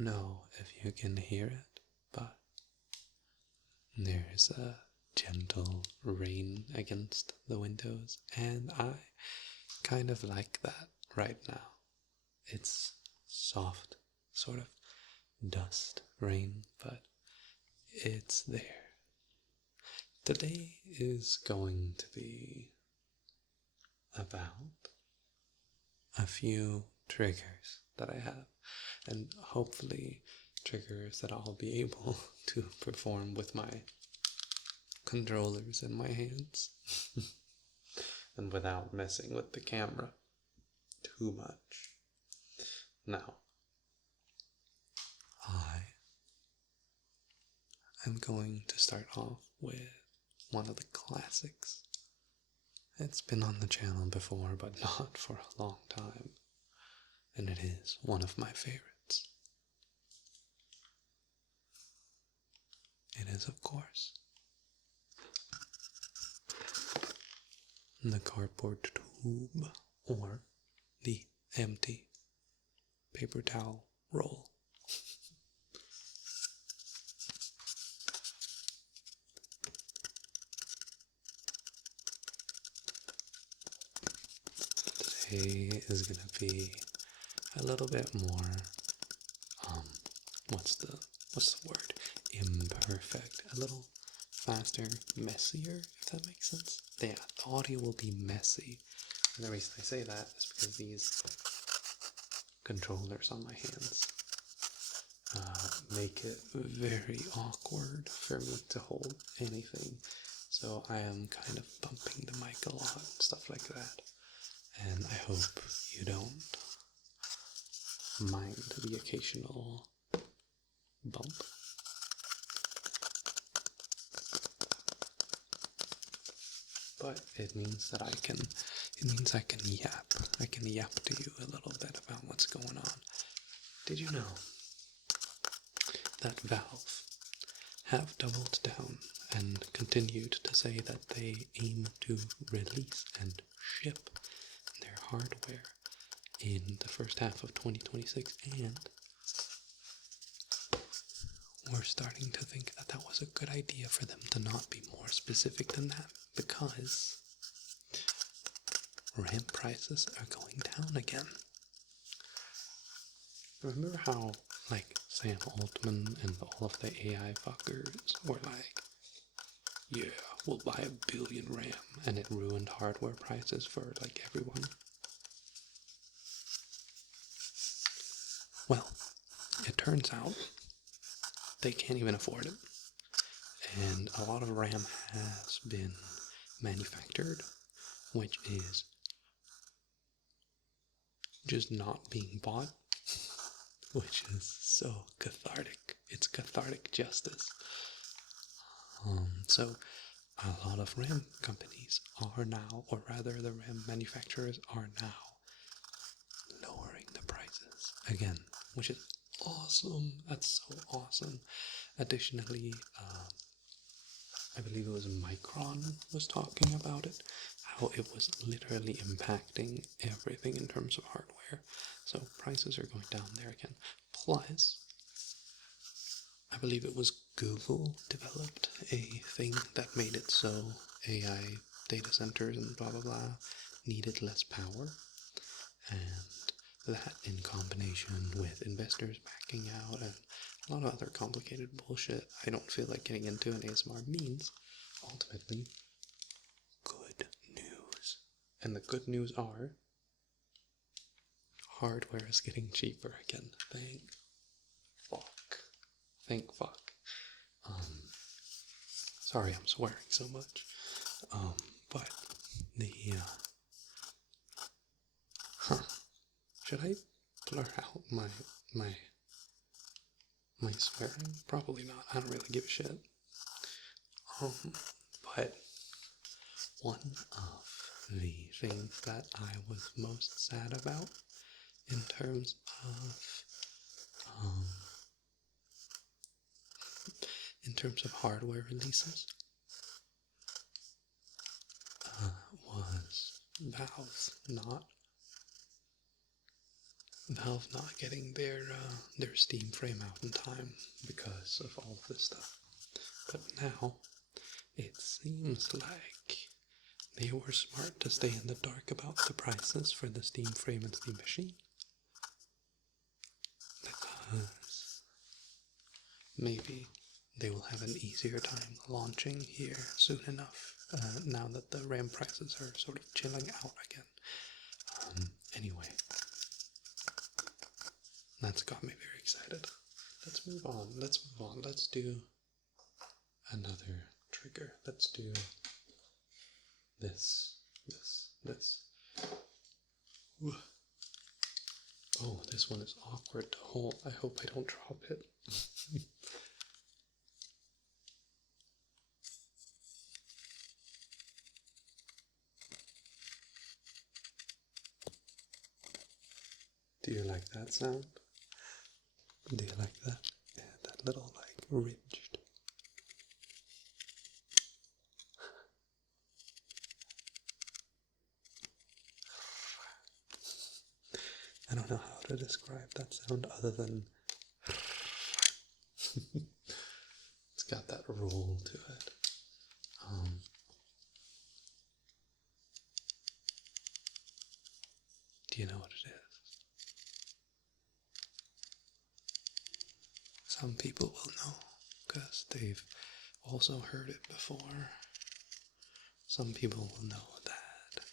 know if you can hear it, but there's a gentle rain against the windows, and I kind of like that right now. It's soft, sort of dust rain, but it's there. Today is going to be about a few triggers that I have, and hopefully triggers that I'll be able to perform with my controllers in my hands and without messing with the camera too much. Now, I am going to start off with one of the classics. It's been on the channel before, but not for a long time, and it is one of my favorites. It is, of course, the cardboard tube, or the empty paper towel roll. Today is gonna be a little bit more, what's the word? Imperfect. A little faster, messier, if that makes sense. Yeah, the audio will be messy. And the reason I say that is because these controllers on my hands make it very awkward for me to hold anything. So I am kind of bumping the mic a lot, stuff like that. And I hope you don't mind the occasional bump. But it means that I can yap. I can yap to you a little bit about what's going on. Did you know that Valve have doubled down and continued to say that they aim to release and ship their hardware in the first half of 2026, and we're starting to think that that was a good idea for them to not be more specific than that, because RAM prices are going down again. Remember how, like, Sam Altman and all of the AI fuckers were like, yeah, we'll buy 1 billion RAM, and it ruined hardware prices for, like, everyone? Well, it turns out they can't even afford it. And a lot of RAM has been manufactured, which is just not being bought, which is so cathartic. It's cathartic justice. So a lot of RAM companies are now, or rather the RAM manufacturers are now, lowering the prices again, which is awesome. That's so awesome. Additionally, I believe it was Micron was talking about it, how it was literally impacting everything in terms of hardware. So prices are going down there again. Plus, I believe it was Google developed a thing that made it so AI data centers and blah blah blah needed less power, and that in combination with investors backing out and a lot of other complicated bullshit I don't feel like getting into in ASMR means ultimately good news. And the good news are hardware is getting cheaper again. Thank fuck. Sorry I'm swearing so much. But the should I blur out my swearing? Probably not. I don't really give a shit. But one of the things that I was most sad about in terms of hardware releases was Valve not Valve not getting their Steam frame out in time because of all of this stuff. But now it seems like they were smart to stay in the dark about the prices for the Steam frame and Steam machine. Because maybe they will have an easier time launching here soon enough, now that the RAM prices are sort of chilling out again. Anyway, that's got me very excited. Let's move on, let's do another trigger. Let's do this. Ooh. Oh, this one is awkward to hold. I hope I don't drop it. Do you like that sound? Do you like that? Yeah, that little, like, ridged. I don't know how to describe that sound other than it's got that roll to it. Do you know what it is? Some people will know because they've also heard it before. Some people will know that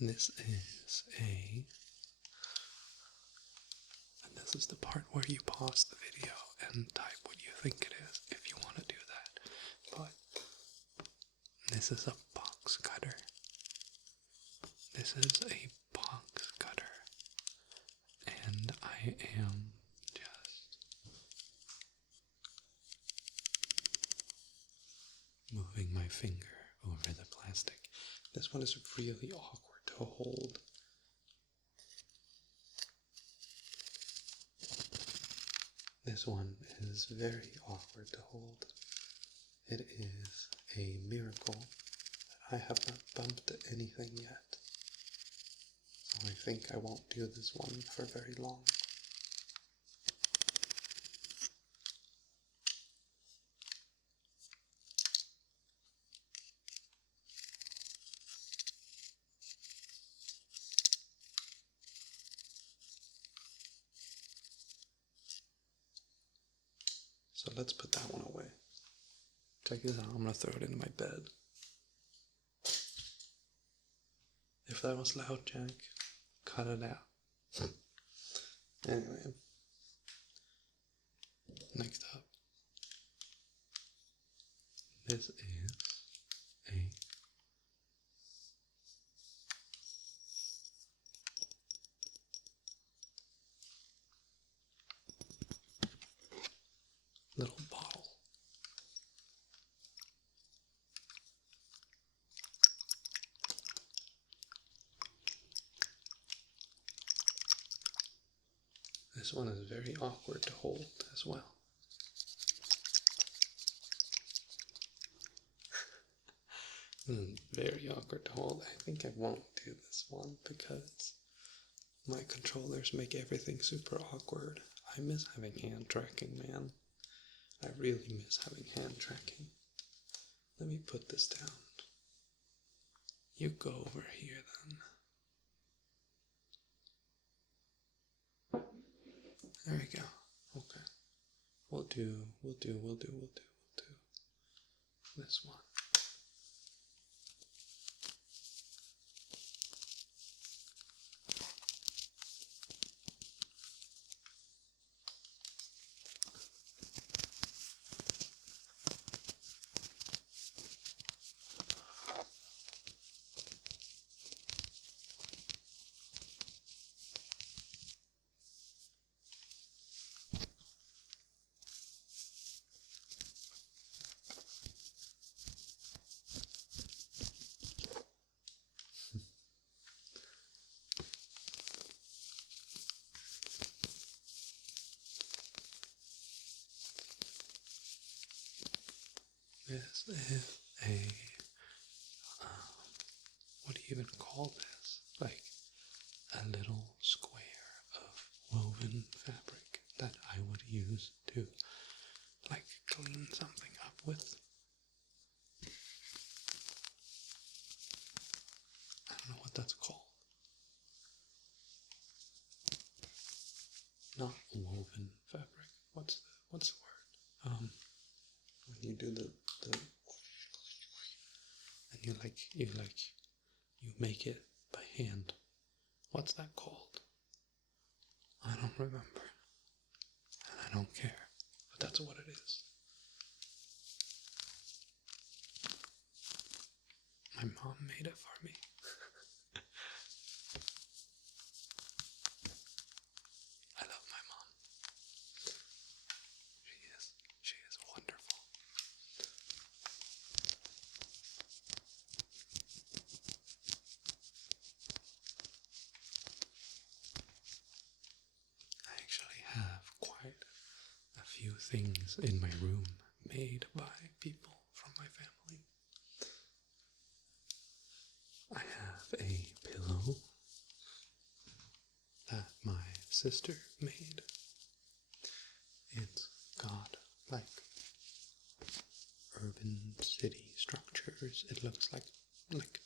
this is and this is the part where you pause the video and type what you think it is if you want to do that. But this is a box cutter. This is a box cutter. And I am just moving my finger over the plastic. This one is really awkward to hold. This one is very awkward to hold. It is a miracle that I have not bumped anything yet. So I think I won't do this one for very long. So let's put that one away. Check this out, I'm gonna throw it into my bed. If that was loud, Jack, cut it out. Anyway, next up, this is a little bottle. This one is very awkward to hold as well. Very awkward to hold. I think I won't do this one because my controllers make everything super awkward. I miss having hand tracking, man. I really miss having hand tracking. Let me put this down. You go over here then. There we go. Okay. We'll do this one. This is a, what do you even call this? Like a little square use to like clean something up with. I don't know what that's called. Not woven fabric. What's the word? When you do the and you make it by hand. What's that called? I don't remember. And I don't care. But that's what it is. My mom made it for me. I love my mom. She is wonderful. I actually have quite a few things in my room made by people from my family. I have a pillow that my sister made. It's got like urban city structures. It looks like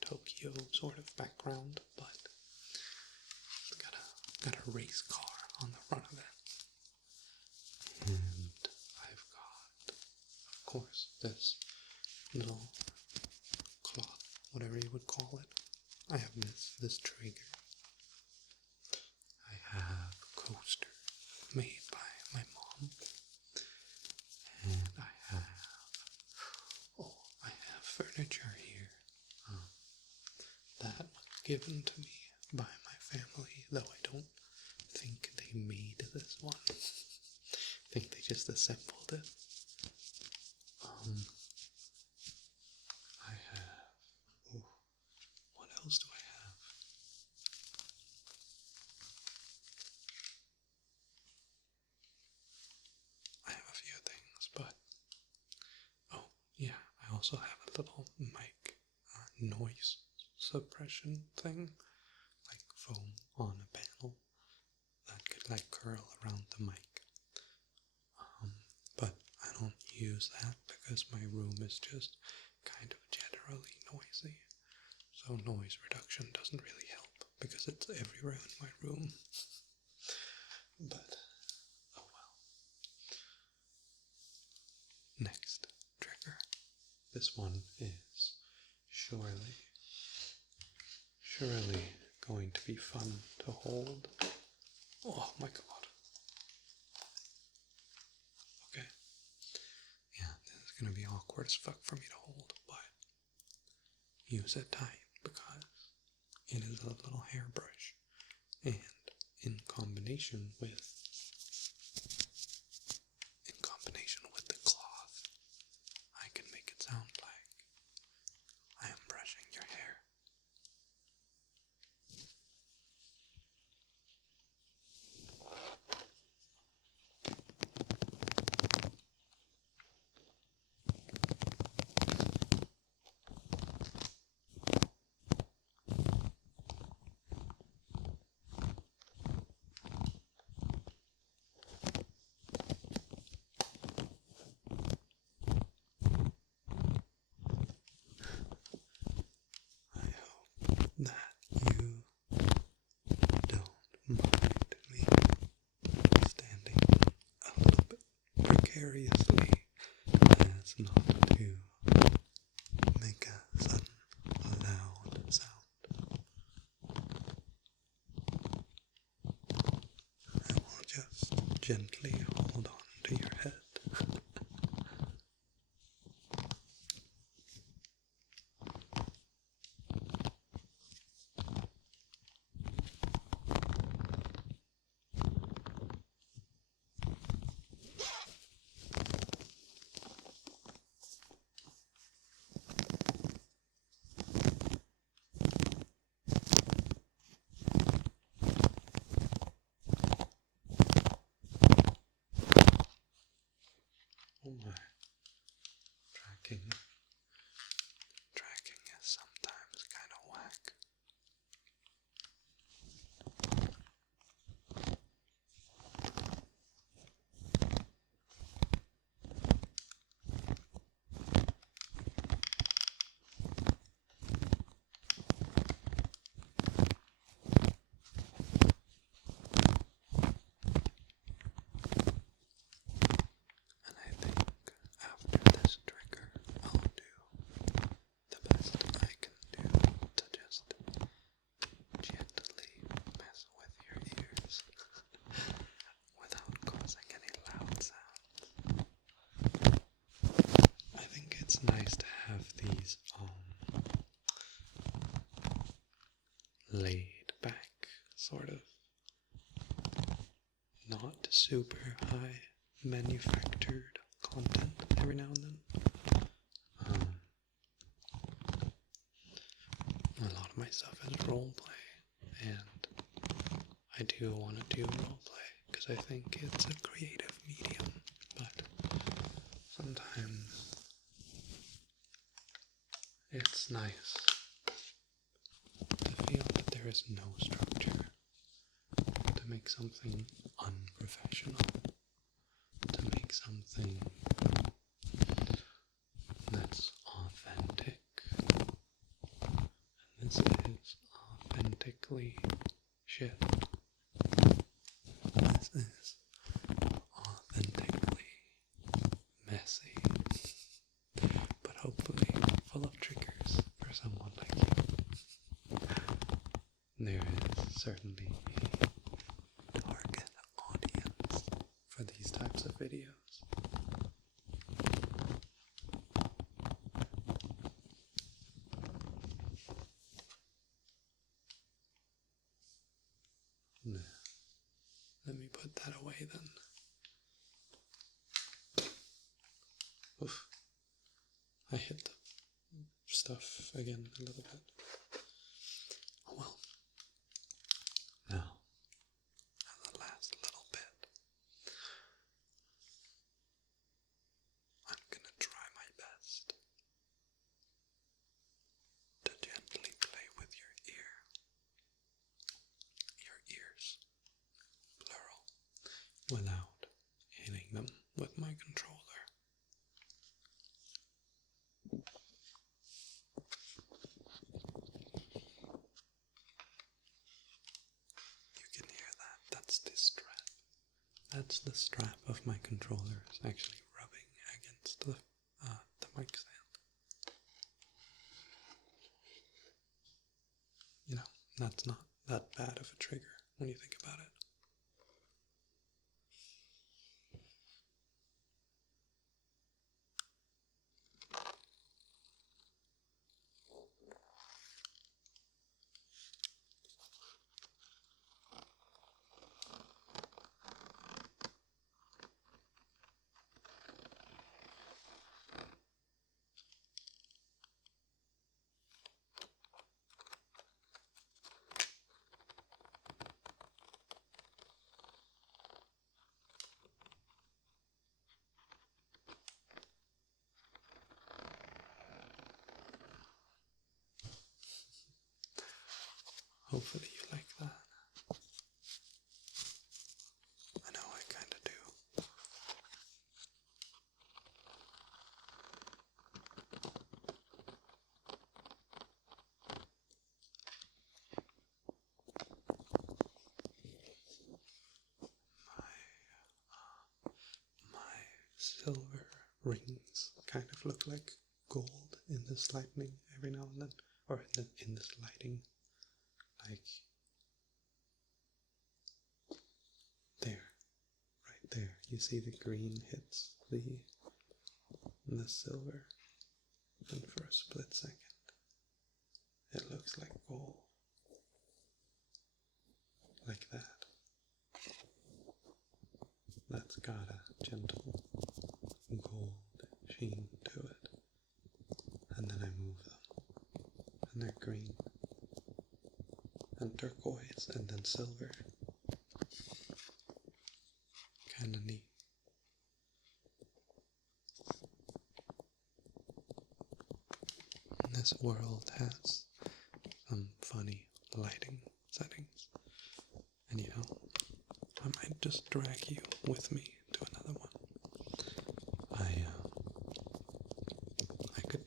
Tokyo sort of background, but it's got a race car on the front of it. And I've got, of course, this little cloth, whatever you would call it. I have this trigger. I have a coaster made by my mom. And I have furniture here that was given to me by my family, though I don't think they made this one. I think they just assembled it. I have, what else do I have? I have a few things, but, oh yeah, I also have a little mic noise suppression thing, like foam on a panel that could like curl around the mic. But I don't use that because my room is just kind of generally noisy. So noise reduction doesn't really help because it's everywhere in my room. But, oh well. Next trigger. This one is surely going to be fun to hold. Oh my god. Okay. Yeah, this is going to be awkward as fuck for me to hold, but use it tight because it is a little hairbrush. And in combination with the cloth, I can make it sound like I am brushing your hair. That you don't mind me standing a little bit precariously as not to make a sudden loud sound. I will just gently hold on to your head. Oh my, tracking is sometimes kind of whack. sort of not super high manufactured content every now and then. A lot of my stuff is roleplay, and I do want to do roleplay because I think it's a creative medium, but sometimes it's nice to feel that there is no structure, to make something unprofessional, to make something that's authentic. And this is authentically shit. This is authentically messy, but hopefully full of triggers for someone like you. There is certainly a target audience for these types of videos. Let me put that away then. Oof. I hit the stuff again a little bit. Oh well. Now, as the last little bit, I'm gonna try my best to gently play with your ears, plural, without hitting them with my controller. You can hear that. That's the strap. That's the strap of my controller. It's actually rubbing against the mic stand. You know, that's not that bad of a trigger when you think about it. Hopefully you like that. I know I kinda do. My silver rings kind of look like gold in this lightning every now and then, or in this lighting. Like there, right there. You see the green hits the silver, and for a split second, it looks like gold, like that. That's got a gentle gold sheen to it, and then I move them, and they're green, and turquoise, and then silver. Kinda neat. This world has some funny lighting settings, and you know, I might just drag you with me to another one. I could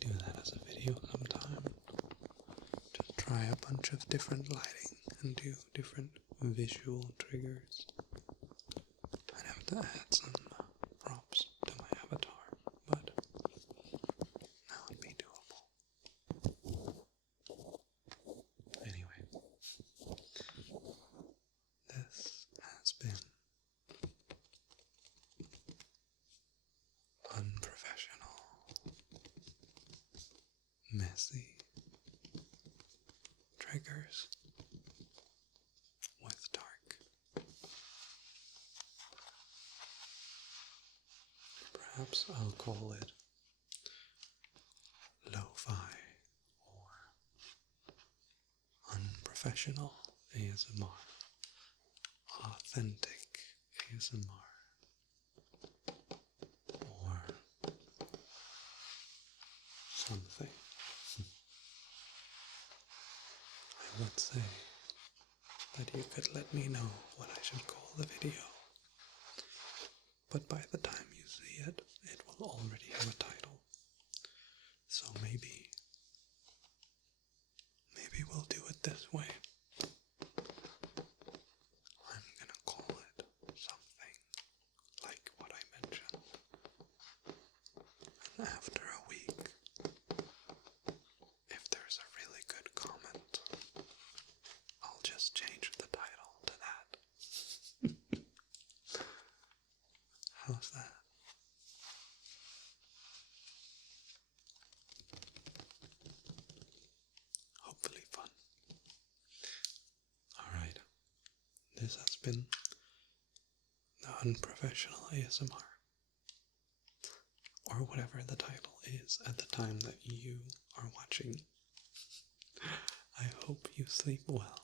do that as a video sometime. Just try a bunch of different lighting and do different visual triggers. I'd have to add some props to my avatar, but that would be doable. Anyway, this has been Unprofessional, Messy Triggers. perhaps I'll call it lo-fi or unprofessional ASMR, authentic ASMR, or something. I would say that you could let me know what I should call the video, but by the time you see it, it will already have a title. So maybe we'll do it this way. I'm gonna call it something like what I mentioned. And after a week, if there's a really good comment, I'll just change the title to that. How's that? Hopefully fun. Alright, this has been the Unprofessional ASMR. Or whatever the title is at the time that you are watching. I hope you sleep well.